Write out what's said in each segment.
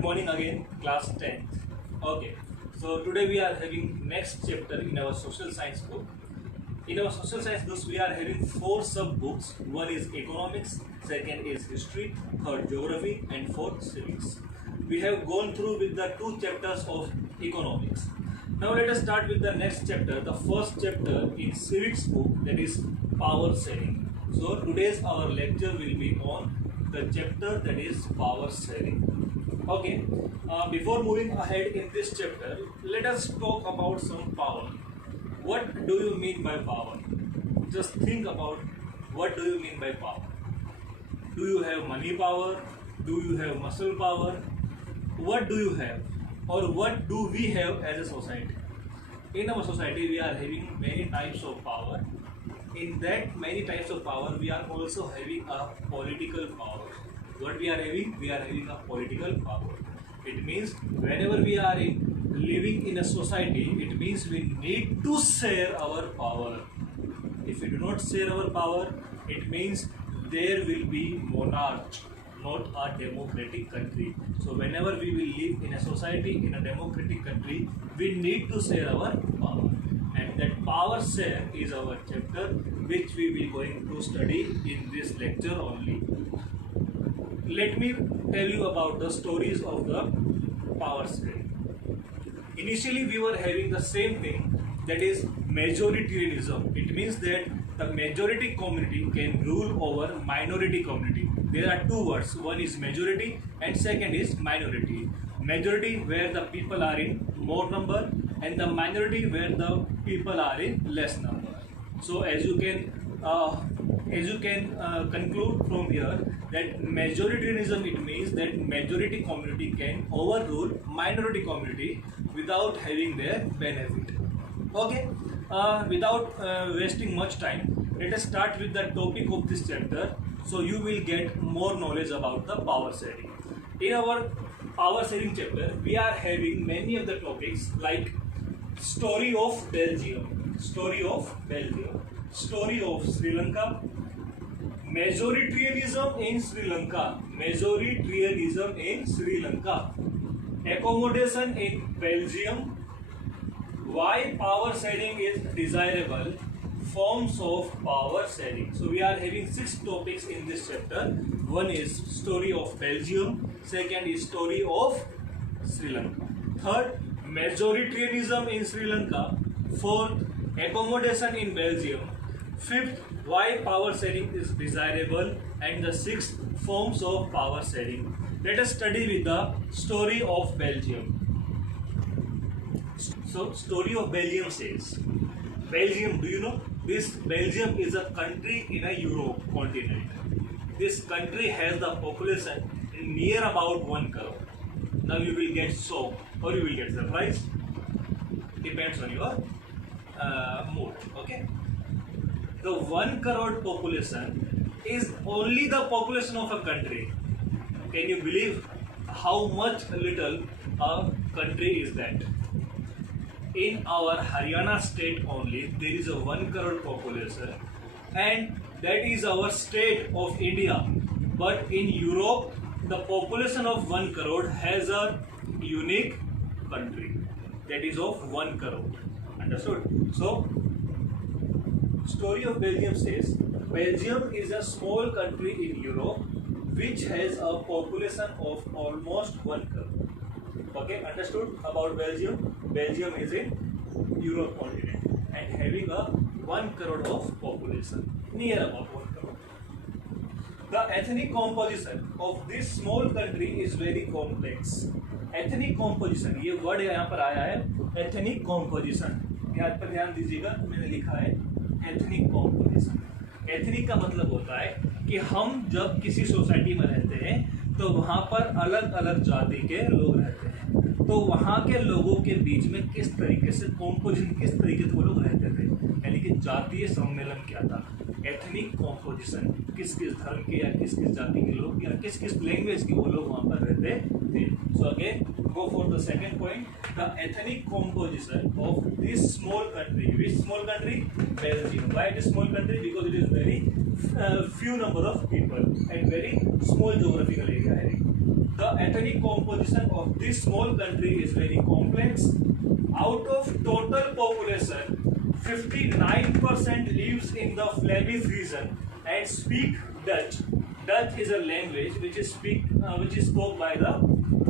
Good morning again, class 10th. Okay, so today we are having next chapter in our social science book. In our social science books, we are having 4 sub books. One is economics, second is history, third geography, and fourth civics. We have gone through with the 2 chapters of economics. Now let us start with the next chapter, the first chapter in civics book, that is power sharing. So today's our lecture will be on the chapter that is power sharing. Okay, before moving ahead in this chapter, let us talk about some power. What do you mean by power? Just think about what do you mean by power. Do you have money power? Do you have muscle power? What do you have? Or what do we have as a society? In our society, we are having many types of power. In that many types of power, we are also having a political power. What we are having? We are having a political power. It means whenever we are living in a society, it means we need to share our power. If we do not share our power, it means there will be monarch, not a democratic country. So whenever we will live in a society, in a democratic country, we need to share our power. And that power share is our chapter, which we will going to study in this lecture only. Let me tell you about the stories of the power sharing. Initially, we were having the same thing, that is majoritarianism. It means that the majority community can rule over minority community. There are 2 words. One is majority and second is minority. Majority where the people are in more number, and the minority where the people are in less number. So as you can conclude from here that majoritarianism, it means that majority community can overrule minority community without having their benefit. Okay, without wasting much time, let us start with the topic of this chapter, so you will get more knowledge about the power sharing. In our power sharing chapter, we are having many of the topics like story of Belgium, story of Sri Lanka, majoritarianism in Sri Lanka, accommodation in Belgium, why power sharing is desirable, forms of power sharing. So we are having 6 topics in this chapter. One is story of Belgium, second is story of Sri Lanka, third majoritarianism in Sri Lanka, fourth accommodation in Belgium, fifth why power sharing is desirable, and the 6th forms of power sharing. Let us study with the story of Belgium. So story of Belgium says, Belgium, do you know? This Belgium is a country in a Europe continent. This country has the population near about 1 crore. Now you will get shocked or you will get surprised. Depends on your mood. Okay. The 1 crore population is only the population of a country. Can you believe how much little a country is that? In our Haryana state only, there is a 1 crore population, and that is our state of India. But in Europe, the population of 1 crore has a unique country that is of 1 crore. Understood? So, story of Belgium says, Belgium is a small country in Europe which has a population of almost 1 crore. Okay, understood about Belgium? Belgium is in Europe continent and having a 1 crore of population, near about 1 crore. The ethnic composition of this small country is very complex. Ethnic composition, ये word यहाँ पर आया है, ethnic composition. यहाँ पर ध्यान दीजिएगा, मैंने लिखा है ethnic composition. Ethnic का मतलब होता है कि हम जब किसी सोसाइटी में रहते हैं तो वहाँ पर अलग अलग जाति के लोग रहते हैं, तो वहाँ के लोगों के बीच में किस तरीके से कॉम्पोजिशन, किस तरीके से वो लोग रहते थे, यानी कि जातीय सम्मेलन क्या था, एथनिक कॉम्पोजिशन, किस किस धर्म के या किस किस जाति के लोग या किस किस लैंग्वेज के वो लोग वहाँ पर रहते थे. So again go for the second point, the ethnic composition of this small country. Which small country? Belgium. Why it is small country? Because it is very few number of people and very small geographical area. the ethnic composition of this small country is very complex. Out of total population, 59% lives in the Flemish region and speak Dutch. Dutch is a language which is spoke by the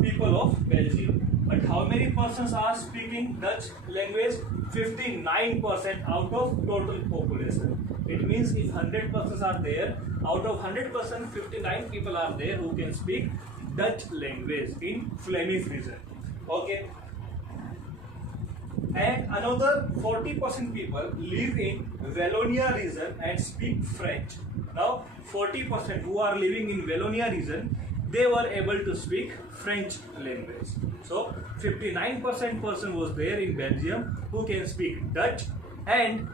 people of Belgium. But how many persons are speaking Dutch language? 59% out of total population. It means if 100 persons are there, out of 100%, 59 people are there who can speak Dutch language in Flemish region. Okay. And another 40% people live in Wallonia region and speak French. Now 40% who are living in Wallonia region, they were able to speak French language. So 59% person was there in Belgium who can speak Dutch, and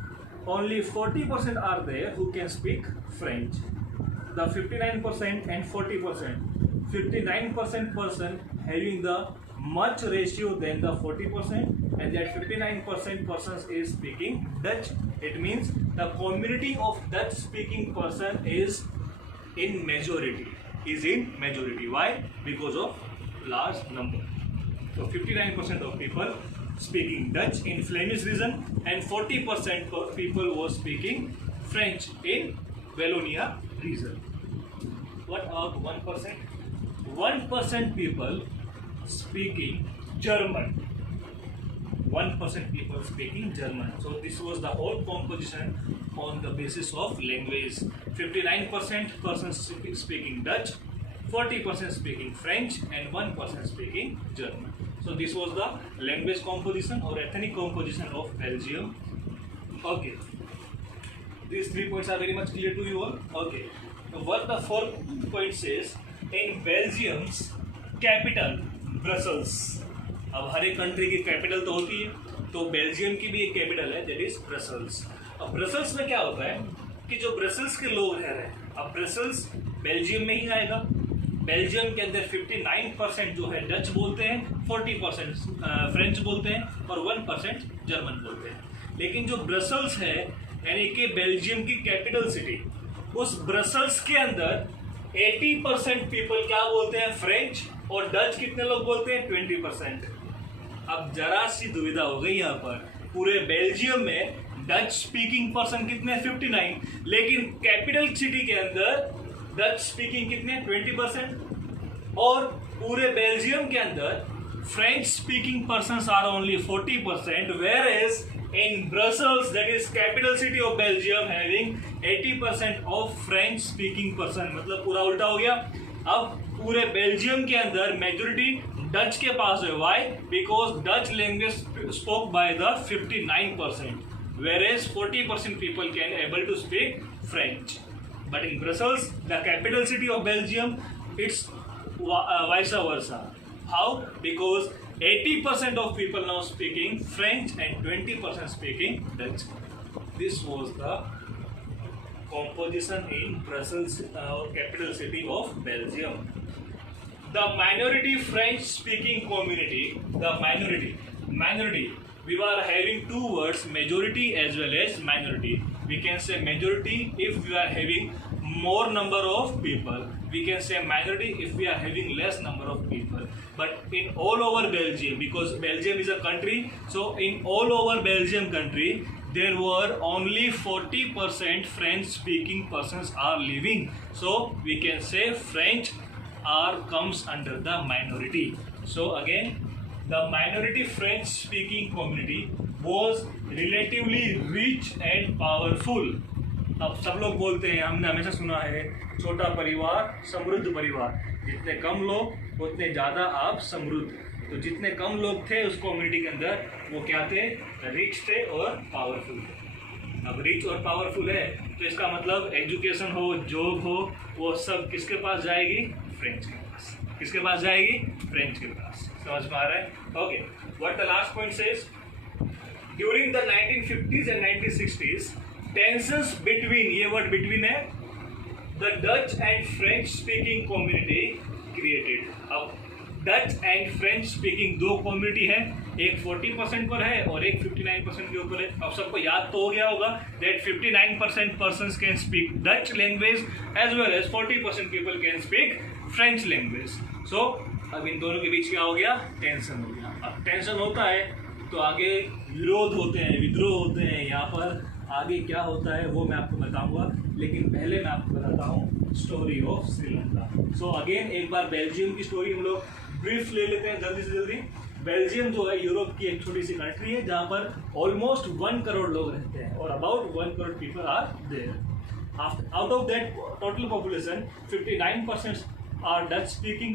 only 40% are there who can speak French. The 59% and 40%, 59% person having the much ratio than the 40%, and that 59% persons is speaking Dutch. It means the community of Dutch speaking person is in majority. Why? Because of large number. So 59% of people speaking Dutch in Flemish region, and 40% people was speaking French in Wallonia region. What about 1%? 1% people speaking German. 1% people speaking German. So this was the whole composition on the basis of language. 59% persons speaking Dutch, 40% speaking French, and 1% speaking German. So this was the language composition or ethnic composition of Belgium. Okay. These 3 points are very much clear to you all. Okay. So what the 4th point says, in Belgium's capital Brussels. अब हर एक country की capital तो होती है, तो Belgium की भी एक कैपिटल है, दैट इज ब्रसल्स. अब ब्रसल्स में क्या होता है कि जो ब्रसल्स के लोग रह रहे हैं, अब ब्रसल्स बेल्जियम में ही आएगा. बेल्जियम के अंदर 59% जो है डच बोलते हैं, 40% फ्रेंच बोलते हैं और 1% जर्मन बोलते हैं. लेकिन जो ब्रसल्स है यानी कि बेल्जियम की कैपिटल सिटी, उस ब्रसल्स के अंदर 80% पीपल क्या बोलते हैं? फ्रेंच. और डच कितने लोग बोलते हैं? 20%. अब जरा सी दुविधा हो गई यहाँ पर. पूरे बेल्जियम में डच स्पीकिंग पर्सन कितने? 59. लेकिन कैपिटल सिटी के अंदर डच स्पीकिंग कितने? 20%. और पूरे बेल्जियम के अंदर French speaking persons are only 40%, whereas in Brussels, that is capital city of Belgium, having 80% of French speaking person. मतलब पूरा उल्टा हो गया. अब पूरे बेल्जियम के अंदर मेजोरिटी डच के पास है. Why? Because Dutch language spoke by the 59%, whereas 40% people can able to speak French. But in Brussels, the capital city of Belgium, it's vice versa. How? Because 80% of people now speaking French and 20% speaking Dutch. This was the composition in Brussels, capital city of Belgium. The minority French speaking community, the minority, we were having 2 words, majority as well as minority. We can say majority if we are having more number of people. We can say minority if we are having less number of people. But in all over Belgium, because Belgium is a country, so in all over Belgium country, there were only 40% French speaking persons are living. So we can say French comes under the minority. So again, the minority French speaking community was relatively rich and powerful. अब सब लोग बोलते हैं, हमने हमेशा सुना है, छोटा परिवार समृद्ध परिवार. जितने कम लोग उतने ज़्यादा आप समृद्ध. तो जितने कम लोग थे उस कम्युनिटी के अंदर, वो क्या थे? रिच थे और पावरफुल थे. अब रिच और पावरफुल है तो इसका मतलब एजुकेशन हो, जॉब हो, वो सब किसके पास जाएगी? फ्रेंच के पास. किसके पास जाएगी? फ्रेंच के पास. समझ में आ रहा है? Okay. What the last point says, during the 1950s and 1960s, tensions between, ये वर्ड बिटवीन है, the Dutch and French speaking community created. अब Dutch and French speaking 2 community है, एक 40% पर है और एक 59% के ऊपर है. अब सबको याद तो हो गया होगा that 59% persons can speak Dutch language as well as 40% people can speak French language. So अब इन दोनों के बीच क्या हो गया, टेंशन हो गया। अब टेंशन होता है तो आगे विरोध होते हैं, विद्रोह होते हैं। यहाँ पर आगे क्या होता है वो मैं आपको बताऊंगा, लेकिन पहले मैं आपको बताता हूँ story of Sri Lanka. So again एक बार बेल्जियम की स्टोरी हम लोग ब्रीफ ले लेते हैं जल्दी से जल्दी। बेल्जियम जो है यूरोप की एक छोटी सी कंट्री है जहाँ पर ऑलमोस्ट 1 करोड़ लोग रहते हैं और about 1 crore people are there. Out of that total population 59% are Dutch speaking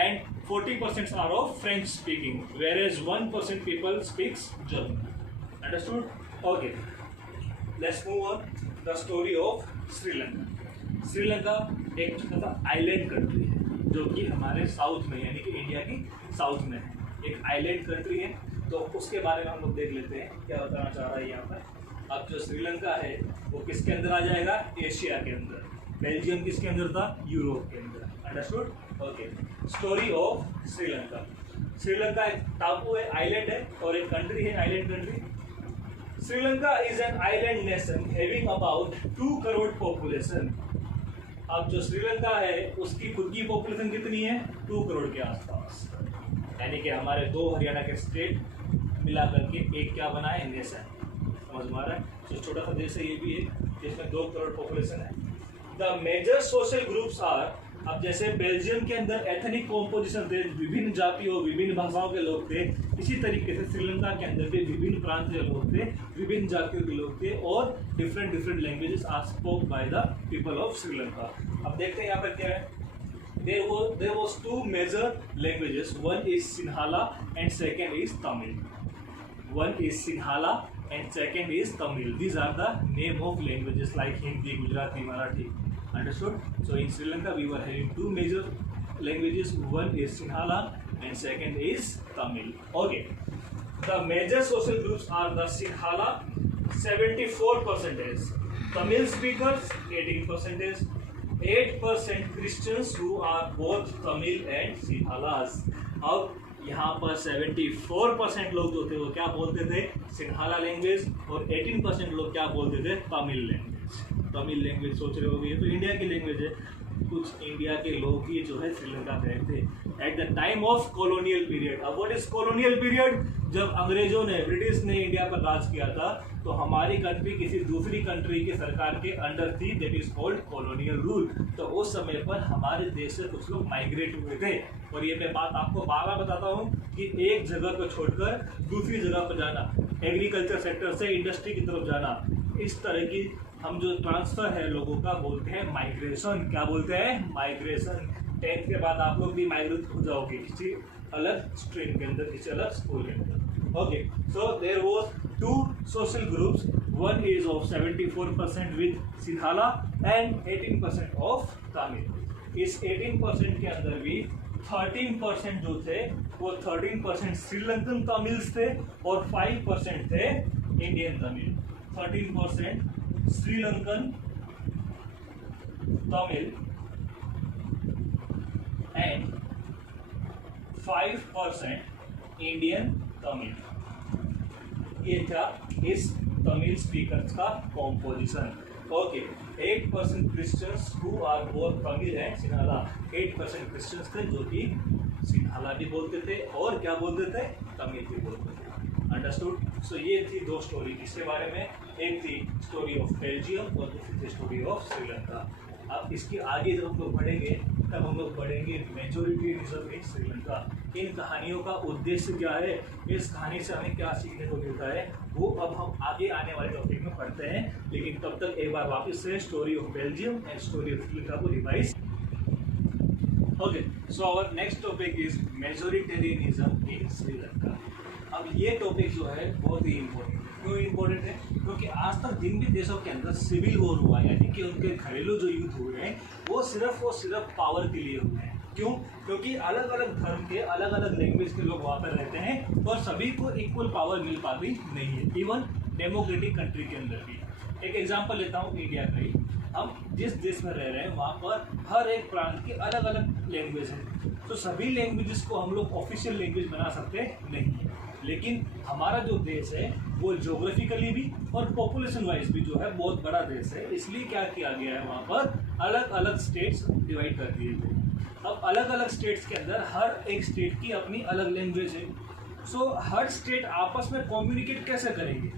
and 40% are of French speaking, whereas 1% people speaks German. Understood? Okay. Let's move on. The story of Sri Lanka. Sri Lanka एक छोटा सा island country है जो कि हमारे south में यानी कि इंडिया की साउथ में है। एक आइलैंड कंट्री है, तो उसके बारे में हम लोग देख लेते हैं क्या बताना चाह रहा है यहाँ पर। अब जो श्रीलंका है वो किसके अंदर आ जाएगा, एशिया के अंदर। बेल्जियम किसके अंदर था, यूरोप के अंदर। Understood? Okay. Story of Sri Lanka. Sri Lanka एक टापू है, आइलैंड है और एक कंट्री है, island country. Sri Lanka is an island nation having about 2 crore population. अब जो श्रीलंका है उसकी खुद की पॉपुलेशन कितनी है, 2 करोड़ के आसपास, यानी कि हमारे 2 हरियाणा के स्टेट मिला करके एक क्या बना है, नेशन। समझ में आ रहा है? तो छोटा सा देश है ये भी है जिसमें 2 करोड़ पॉपुलेशन है। The major social groups are, अब जैसे बेल्जियम के अंदर एथनिक कॉम्पोजिशन थे, विभिन्न जातियों विभिन्न भाषाओं के लोग थे, इसी तरीके से श्रीलंका के अंदर भी विभिन्न प्रांत के लोग थे, विभिन्न जातियों के लोग थे और different languages are spoke by the people of Sri Lanka. अब देखते हैं यहाँ पर क्या है। There was 2 major languages. One is Sinhala and second is Tamil. One is Sinhala and second is Tamil. These are the name of languages like Hindi, Gujarati, Marathi. Understood? So in Sri Lanka we were having 2 major languages. One is Sinhala and second is Tamil. Okay. The major social groups are the Sinhala 74%, Tamil speakers 18%, 8% Christians who are both Tamil and Sinhalas. अब यहाँ पर 74% लोग जो थे वो क्या बोलते थे, सिन्हाला लैंग्वेज, और 18% लोग क्या बोलते थे, तमिल लैंग्वेज। तमिल लैंग्वेज सोच रहे होंगे ये तो इंडिया की लैंग्वेज है, कुछ इंडिया के लोग ही जो है श्रीलंका में थे at the time of colonial period. अब व्हाट इज कॉलोनियल पीरियड? जब अंग्रेजों ने, ब्रिटिश ने इंडिया पर राज किया था तो हमारी कंट्री किसी दूसरी कंट्री के सरकार के अंडर थी, that is called colonial rule. तो उस समय पर हमारे देश से कुछ लोग माइग्रेट हुए थे, और ये मैं बात आपको बार बार बताता हूँ कि एक जगह को छोड़कर दूसरी जगह पर जाना, एग्रीकल्चर सेक्टर से इंडस्ट्री की तरफ जाना, इस तरह की हम जो ट्रांसफर है लोगों का बोलते हैं माइग्रेशन। क्या बोलते हैं? माइग्रेशन। 10th के बाद आप लोग भी माइग्रेट हो जाओगे किसी अलग स्ट्रीम के अंदर, किसी अलग स्कूल के अंदर। Okay, so there was 2 social groups, one is of 74% with Sinhala and 18% of Tamil. इस 18% के अंदर भी 13% जो थे वो 13% श्रीलंकन तमिल्स थे और 5% थे Indian Tamil. 13% Sri Lankan Tamil and 5% Indian Tamil. ये था इस तमिल स्पीकर्स का composition. Okay, 8% Christians who are both Tamil and Sinhala. 8% Christians थे जो कि सिन्हाला भी बोलते थे और क्या बोलते थे, तमिल भी बोलते थे। अंडरस्टूड? सो ये थी 2 स्टोरी इसके बारे में, एक थी स्टोरी ऑफ बेल्जियम और दूसरी थी स्टोरी ऑफ श्रीलंका। अब इसके आगे जब हम लोग पढ़ेंगे तब हम लोग पढ़ेंगे मेजोरिटेरियनिज्म इन श्रीलंका। इन कहानियों का उद्देश्य क्या है, इस कहानी से हमें क्या सीखने को मिलता है, वो अब हम आगे आने वाले टॉपिक में पढ़ते हैं। लेकिन तब तक एक बार वापस से story of Belgium and story of Sri Lanka को revise. Okay, so our next topic is majoritarianism in Sri Lanka. अब ये टॉपिक जो है बहुत ही इम्पोर्टेंट है। क्यों इम्पोर्टेंट है? क्योंकि आज तक जिन भी देशों के अंदर सिविल वॉर हुआ है, यानी कि उनके घरेलू जो युद्ध हुए हैं वो सिर्फ पावर के लिए हुए हैं। क्यों? क्योंकि अलग अलग धर्म के, अलग अलग लैंग्वेज के लोग वहाँ पर रहते हैं और सभी को इक्वल पावर मिल पाती नहीं है, इवन डेमोक्रेटिक कंट्री के अंदर भी। एक एग्जांपल लेता हूँ इंडिया का ही। हम जिस देश में रह रहे हैं वहाँ पर हर एक प्रांत की अलग अलग लैंग्वेज है, तो सभी लैंग्वेजेस को हम लोग ऑफिशियल लैंग्वेज बना सकते नहीं हैं। लेकिन हमारा जो देश है वो ज्योग्राफिकली भी और पॉपुलेशन वाइज भी जो है बहुत बड़ा देश है, इसलिए क्या किया गया है, वहाँ पर अलग अलग स्टेट्स डिवाइड कर दिए गए। अब अलग अलग स्टेट्स के अंदर हर एक स्टेट की अपनी अलग लैंग्वेज है। सो हर स्टेट आपस में कम्युनिकेट कैसे करेंगे?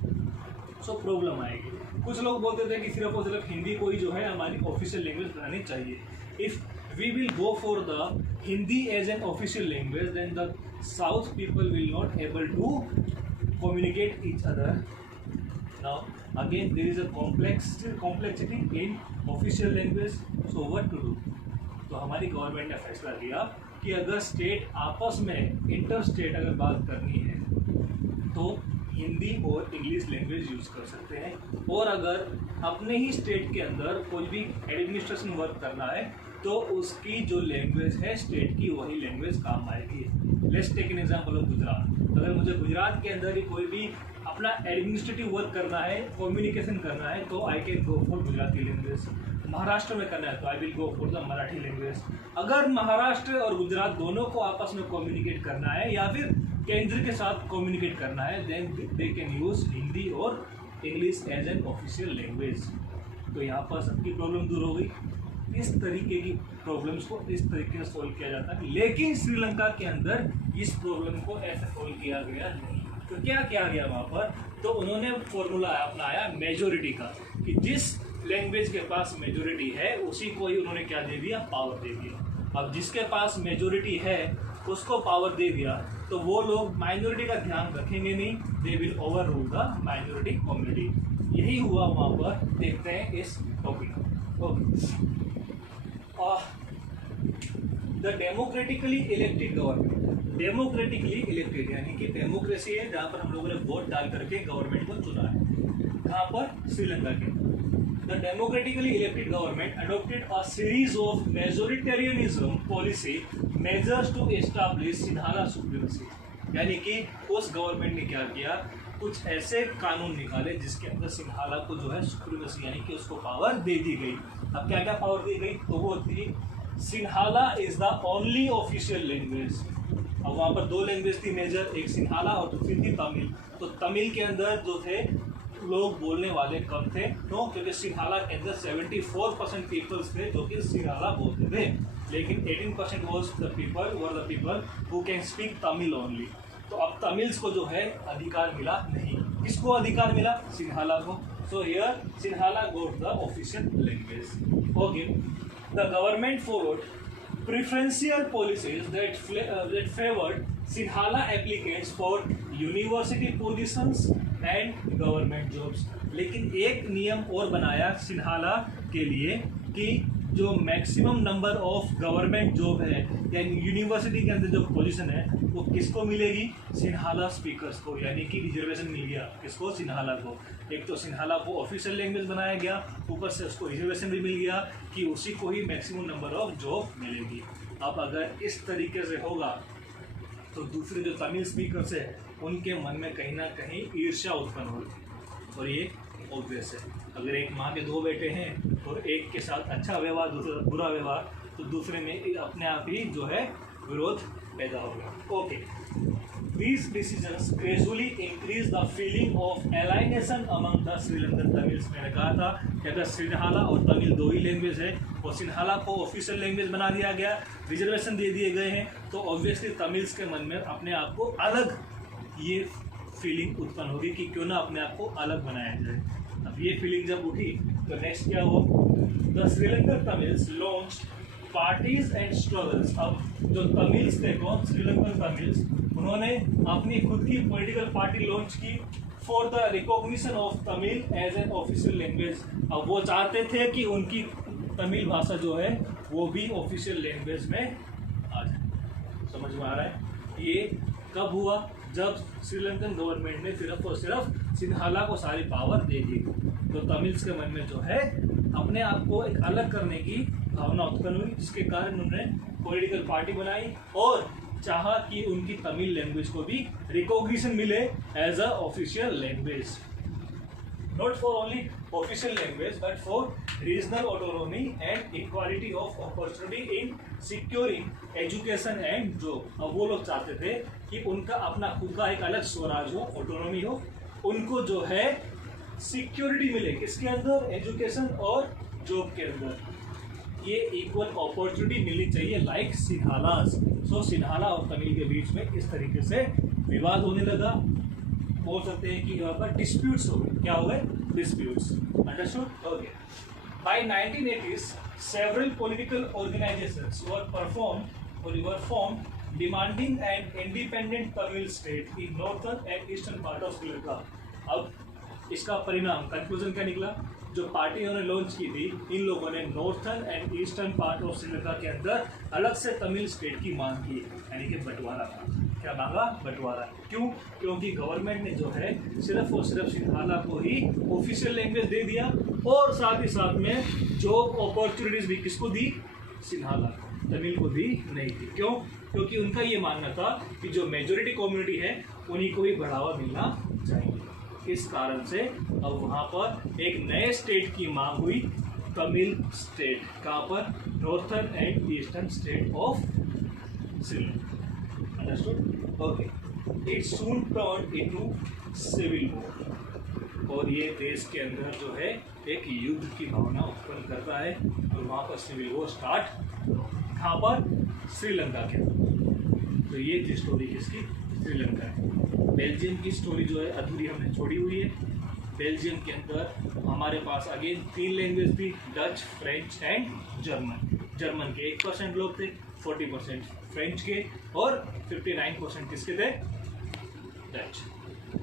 सो प्रॉब्लम आएगी। कुछ लोग बोलते थे कि सिर्फ और सिर्फ हिंदी को ही जो है हमारी ऑफिशियल लैंग्वेज बनानी चाहिए। If we will go for the Hindi as an official language then the south people will not able to communicate each other. Now again there is a complexity in official language, so what to do? तो हमारी government ने फैसला लिया कि अगर state आपस में inter state अगर बात करनी है तो हिंदी और इंग्लिश लैंग्वेज यूज़ कर सकते हैं, और अगर अपने ही स्टेट के अंदर कोई भी एडमिनिस्ट्रेशन वर्क करना है तो उसकी जो लैंग्वेज है स्टेट की वही लैंग्वेज काम आएगी। Let's take an example of Gujarat. अगर मुझे गुजरात के अंदर ही कोई भी अपना एडमिनिस्ट्रेटिव वर्क करना है, कम्युनिकेशन करना है, तो I can go for Gujarati language. Maharashtra में करना है तो I will go for the Marathi language. अगर महाराष्ट्र और गुजरात दोनों को आपस में कम्युनिकेट करना है या फिर केंद्र के साथ कम्युनिकेट करना है then they can use Hindi और English as an official language. तो यहाँ पर सबकी प्रॉब्लम दूर हो गई। इस तरीके की प्रॉब्लम्स को इस तरीके से सोल्व किया जाता है, लेकिन श्रीलंका के अंदर इस प्रॉब्लम को ऐसे सोल्व किया गया नहीं। तो क्या किया गया वहाँ पर? तो उन्होंने फॉर्मूला अपनाया मेजोरिटी का, कि जिस लैंग्वेज के पास मेजोरिटी है उसी को ही उन्होंने क्या दे दिया? पावर दे दिया। अब जिसके पास मेजोरिटी है उसको पावर दे दिया तो वो लोग माइनॉरिटी का ध्यान रखेंगे नहीं, they will over rule the minority community. यही हुआ वहाँ पर। देखते हैं इस topic. Okay, the democratically elected government. Democratically elected यानी कि डेमोक्रेसी है जहाँ पर हम लोगों ने वोट डाल करके गवर्नमेंट को चुना है। कहाँ पर? श्रीलंका के। The democratically elected government adopted a series of majoritarianism policy measures to establish Sinhala supremacy. यानी कि उस गवर्नमेंट ने क्या किया? कुछ ऐसे कानून निकाले जिसके अंदर सिंहाला को जो है सुप्रीमेसी यानी कि उसको पावर दे दी गई। अब क्या क्या पावर दी गई? तो वो थी Sinhala is the only official language. अब वहाँ पर दो लैंग्वेज थी मेजर, एक सिंहाला और दूसरी थी तमिल। तो तमिल के अंदर जो थे लोग बोलने वाले कम थे, नो, क्योंकि सिंहाला के अंदर 74% पीपल्स थे जो कि सिंहाला बोलते थे, लेकिन 18% was the people who can speak Tamil only. तो अब तमिल्स को जो है अधिकार मिला नहीं। किसको अधिकार मिला? सिंहाला को। So here Sinhala got the official language. Okay, the government followed preferential policies that favored Sinhala applicants for university positions and government jobs। लेकिन एक नियम और बनाया सिंहाला के लिए कि जो maximum number of government job है या यूनिवर्सिटी के अंदर जो पोजीशन है वो किसको मिलेगी? सिंहाला स्पीकर्स को। यानी कि रिजर्वेशन मिल गया किसको? सिंहाला को। एक तो सिंहाला को ऑफिशियल लैंग्वेज बनाया गया, ऊपर से उसको रिजर्वेशन भी मिल गया कि उसी को ही मैक्सिमम नंबर ऑफ जॉब मिलेगी। अब अगर इस तरीके से होगा तो दूसरे जो तमिल स्पीकर्स है उनके मन में कहीं ना कहीं ईर्ष्या उत्पन्न होगी, और ये ऑब्वियस है। अगर एक माँ के दो बेटे हैं और एक के साथ अच्छा व्यवहार दूसरे बुरा व्यवहार, तो दूसरे में अपने आप ही जो है विरोध पैदा होगा। Okay, these decisions gradually increase the feeling of alienation among the Sri Lankan Tamils. मैंने कहा था कि अगर सिंहाला और तमिल दो ही लैंग्वेज है और सिंहाला को ऑफिशियल लैंग्वेज बना दिया गया, रिजर्वेशन दे दिए गए हैं, तो ऑब्वियसली तमिल्स के मन में अपने आप को अलग ये फीलिंग उत्पन्न होगी कि क्यों ना अपने आप को अलग बनाया जाए। अब ये फीलिंग जब उठी तो नेक्स्ट क्या हुआ? The Sri Lankan Tamils launch parties and struggles. अब जो तमिल्स थे, कौन? श्रीलंकन तमिल्स, उन्होंने अपनी खुद की पॉलिटिकल पार्टी लॉन्च की for the recognition of Tamil as an official language. अब वो चाहते थे कि उनकी तमिल भाषा जो है वो भी ऑफिशियल लैंग्वेज में आ जाए। समझ में आ रहा है? ये कब हुआ? जब श्रीलंकन गवर्नमेंट ने सिर्फ और सिर्फ सिंहाला को सारी पावर दे दी, तो तमिल्स के मन में जो है अपने आप को एक अलग करने की भावना उत्पन्न हुई, जिसके कारण उन्होंने पॉलिटिकल पार्टी बनाई और चाहा कि उनकी तमिल लैंग्वेज को भी रिकॉग्निशन मिले as a official language. Not for only official language but for regional autonomy and equality of opportunity in securing education and job। अब वो लोग चाहते थे कि उनका अपना खुद का एक अलग स्वराज हो, ऑटोनॉमी हो, उनको जो है सिक्योरिटी मिले किसके अंदर? एजुकेशन और जॉब के अंदर। ये इक्वल अपॉर्चुनिटी मिलनी चाहिए लाइक सिन्हालास। सो सिन्हाला और तमिल के बीच में इस तरीके से विवाद होने लगा। बोल सकते हैं कि यहाँ पर डिस्प्यूट्स हो गए। क्या हो गए? Disputes. Understood? Okay. By 1980s several political organizations were formed demanding an independent Tamil state in northern and eastern part of Sri Lanka। अब इसका परिणाम कंक्लूजन क्या निकला? जो पार्टी इन्होंने लॉन्च की थी, इन लोगों ने northern and eastern part of Sri Lanka के अंदर अलग से तमिल स्टेट की मांग की, यानी कि बंटवारा था। क्या मांगा? बंटवारा। क्यों? क्योंकि गवर्नमेंट ने जो है सिर्फ और सिर्फ सिन्हाला को ही ऑफिशियल लैंग्वेज दे दिया और साथ ही साथ में जॉब अपॉर्चुनिटीज भी किसको दी? सिन्हाला को, तमिल को दी नहीं थी। क्यों? क्योंकि उनका ये मानना था कि जो मेजोरिटी कम्युनिटी है उन्हीं को भी बढ़ावा मिलना चाहिए। इस कारण से अब वहाँ पर एक नए स्टेट की मांग हुई, तमिल स्टेट। कहाँ पर? Northern and eastern state of Sri Lanka. Understood? Okay. It soon turned into civil war, और ये देश के अंदर जो है एक युद्ध की भावना उत्पन्न करता है और वहाँ पर सिविल वॉर स्टार्ट। कहाँ पर? श्रीलंका के अंदर। तो ये थी स्टोरी किसकी? श्रीलंका है। बेल्जियम की स्टोरी जो है अधूरी हमने छोड़ी हुई है। बेल्जियम के अंदर हमारे पास अगेन 3 लैंग्वेज थी, Dutch, French and German. German के 1% लोग थे, 40% फ्रेंच के और 59% किसके थे? डच।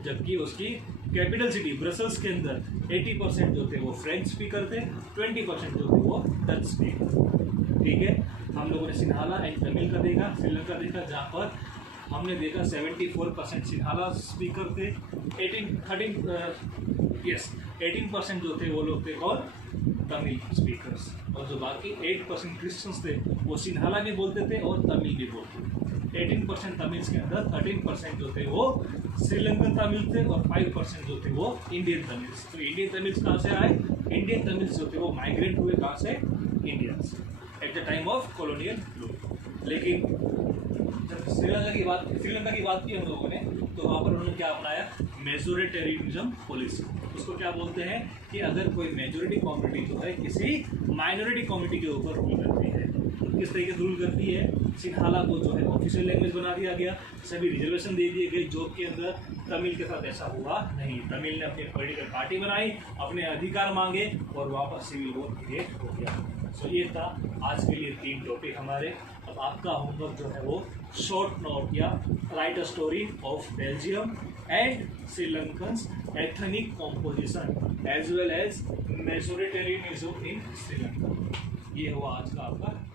जबकि उसकी कैपिटल सिटी ब्रसल्स के अंदर 80% जो थे वो फ्रेंच स्पीकर थे, 20% जो थे वो डच स्पीकर। ठीक है, हम लोगों ने सिन्हाला एंड तमिल का देखा, श्रीलंका देखा, जहाँ पर हमने देखा 74% सिन्हाला स्पीकर थे, 18% जो थे वो लोग थे कौन? तमिल स्पीकर्स। और जो बाकी 8% क्रिश्चियंस थे वो सिन्हाला भी बोलते थे और तमिल भी बोलते थे। 18% तमिल्स के अंदर 13% जो थे वो श्रीलंकन तमिल थे और 5% जो थे वो इंडियन तमिल्स। तो इंडियन तमिल्स कहाँ से आए? इंडियन तमिल्स जो थे वो माइग्रेट हुए कहाँ से? इंडिया से, at the time of colonial rule. लेकिन जब श्रीलंका की बात की हम लोगों ने, तो वहाँ पर उन्होंने क्या अपनाया? Majoritarianism policy. उसको क्या बोलते हैं कि अगर कोई मेजोरिटी कम्युनिटी जो है किसी माइनॉरिटी कम्युनिटी के ऊपर रूल करती है, तो किस तरीके से रूल करती है? सिन्हाला को जो है ऑफिशियल लैंग्वेज बना दिया गया, सभी रिजर्वेशन दे दिए गए जॉब के अंदर। तमिल के साथ ऐसा हुआ नहीं। तमिल ने अपनी पॉलिटिकल पार्टी बनाई, अपने अधिकार मांगे और वहाँ पर सिविल वॉर क्रिएट हो गया। सो ये था आज के लिए 3 टॉपिक हमारे। अब आपका होमवर्क जो है वो शॉर्ट नोट या write a story of Belgium and Sri Lankans ethnic composition as well as majoritarianism in Sri Lanka. ये हुआ आज का आपका